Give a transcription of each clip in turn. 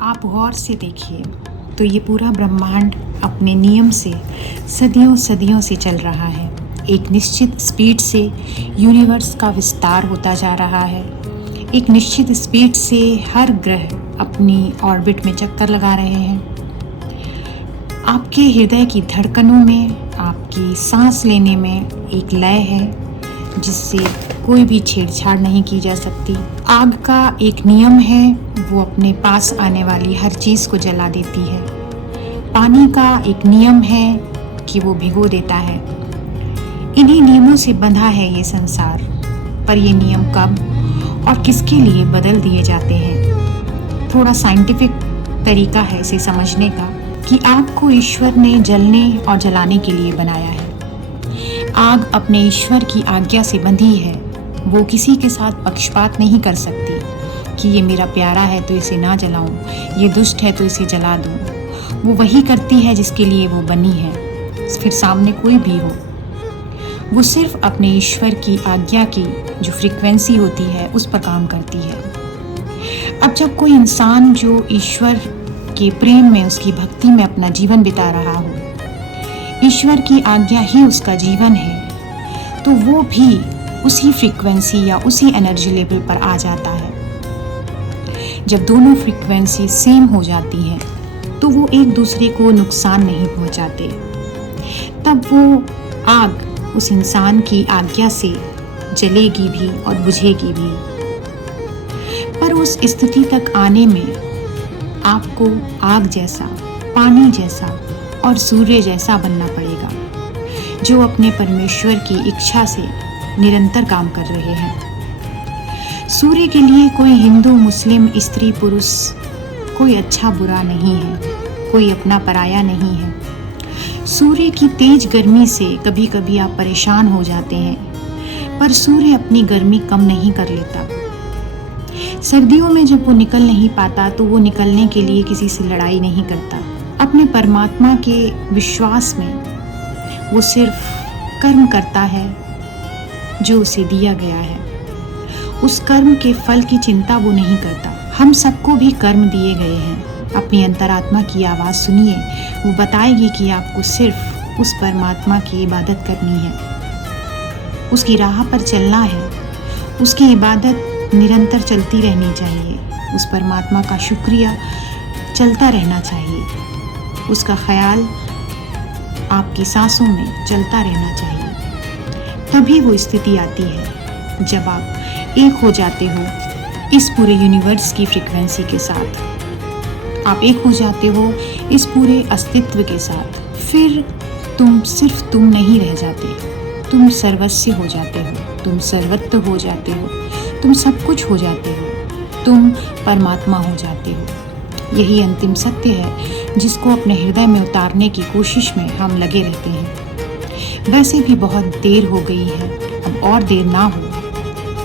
आप गौर से देखिए तो ये पूरा ब्रह्मांड अपने नियम से सदियों सदियों से चल रहा है। एक निश्चित स्पीड से यूनिवर्स का विस्तार होता जा रहा है। एक निश्चित स्पीड से हर ग्रह अपनी ऑर्बिट में चक्कर लगा रहे हैं। आपके हृदय की धड़कनों में, आपकी सांस लेने में एक लय है जिससे कोई भी छेड़छाड़ नहीं की जा सकती। आग का एक नियम है, वो अपने पास आने वाली हर चीज़ को जला देती है। पानी का एक नियम है कि वो भिगो देता है। इन्हीं नियमों से बंधा है ये संसार, पर ये नियम कब और किसके लिए बदल दिए जाते हैं। थोड़ा साइंटिफिक तरीका है इसे समझने का कि आग को ईश्वर ने जलने और जलाने के लिए बनाया है। आग अपने ईश्वर की आज्ञा से बंधी है। वो किसी के साथ पक्षपात नहीं कर सकती कि ये मेरा प्यारा है तो इसे ना जलाऊं, ये दुष्ट है तो इसे जला दूं। वो वही करती है जिसके लिए वो बनी है, फिर सामने कोई भी हो। वो सिर्फ अपने ईश्वर की आज्ञा की जो फ्रीक्वेंसी होती है उस पर काम करती है। अब जब कोई इंसान जो ईश्वर के प्रेम में, उसकी भक्ति में अपना जीवन बिता रहा हो, ईश्वर की आज्ञा ही उसका जीवन है, तो वो भी उसी फ्रीक्वेंसी या उसी एनर्जी लेवल पर आ जाता है। जब दोनों फ्रीक्वेंसी सेम हो जाती हैं तो वो एक दूसरे को नुकसान नहीं पहुंचाते। तब वो आग उस इंसान की आज्ञा से जलेगी भी और बुझेगी भी। पर उस स्थिति तक आने में आपको आग जैसा, पानी जैसा और सूर्य जैसा बनना पड़ेगा, जो अपने परमेश्वर की इच्छा से निरंतर काम कर रहे हैं। सूर्य के लिए कोई हिंदू, मुस्लिम, स्त्री, पुरुष, कोई अच्छा बुरा नहीं है, कोई अपना पराया नहीं है। सूर्य की तेज गर्मी से कभी कभी आप परेशान हो जाते हैं, पर सूर्य अपनी गर्मी कम नहीं कर लेता। सर्दियों में जब वो निकल नहीं पाता तो वो निकलने के लिए किसी से लड़ाई नहीं करता। अपने परमात्मा के विश्वास में वो सिर्फ कर्म करता है जो उसे दिया गया है। उस कर्म के फल की चिंता वो नहीं करता। हम सबको भी कर्म दिए गए हैं। अपनी अंतरात्मा की आवाज़ सुनिए, वो बताएगी कि आपको सिर्फ उस परमात्मा की इबादत करनी है, उसकी राह पर चलना है। उसकी इबादत निरंतर चलती रहनी चाहिए। उस परमात्मा का शुक्रिया चलता रहना चाहिए। उसका ख्याल आपकी सांसों में चलता रहना चाहिए। तभी वो स्थिति आती है जब आप एक हो जाते हो इस पूरे यूनिवर्स की फ्रीक्वेंसी के साथ। आप एक हो जाते हो इस पूरे अस्तित्व के साथ। फिर तुम सिर्फ तुम नहीं रह जाते, तुम सर्वस्व हो जाते हो, तुम सर्वत्र हो जाते हो, तुम सब कुछ हो जाते हो, तुम परमात्मा हो जाते हो। यही अंतिम सत्य है जिसको अपने हृदय में उतारने की कोशिश में हम लगे रहते हैं। वैसे भी बहुत देर हो गई है, अब और देर ना हो,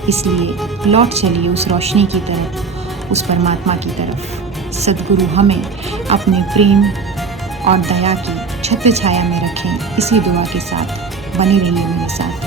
इसलिए लौट चलिए उस रोशनी की तरफ, उस परमात्मा की तरफ। सद्गुरु हमें अपने प्रेम और दया की छत्र छाया में रखें। इसी दुआ के साथ बने रहिए मेरे साथ।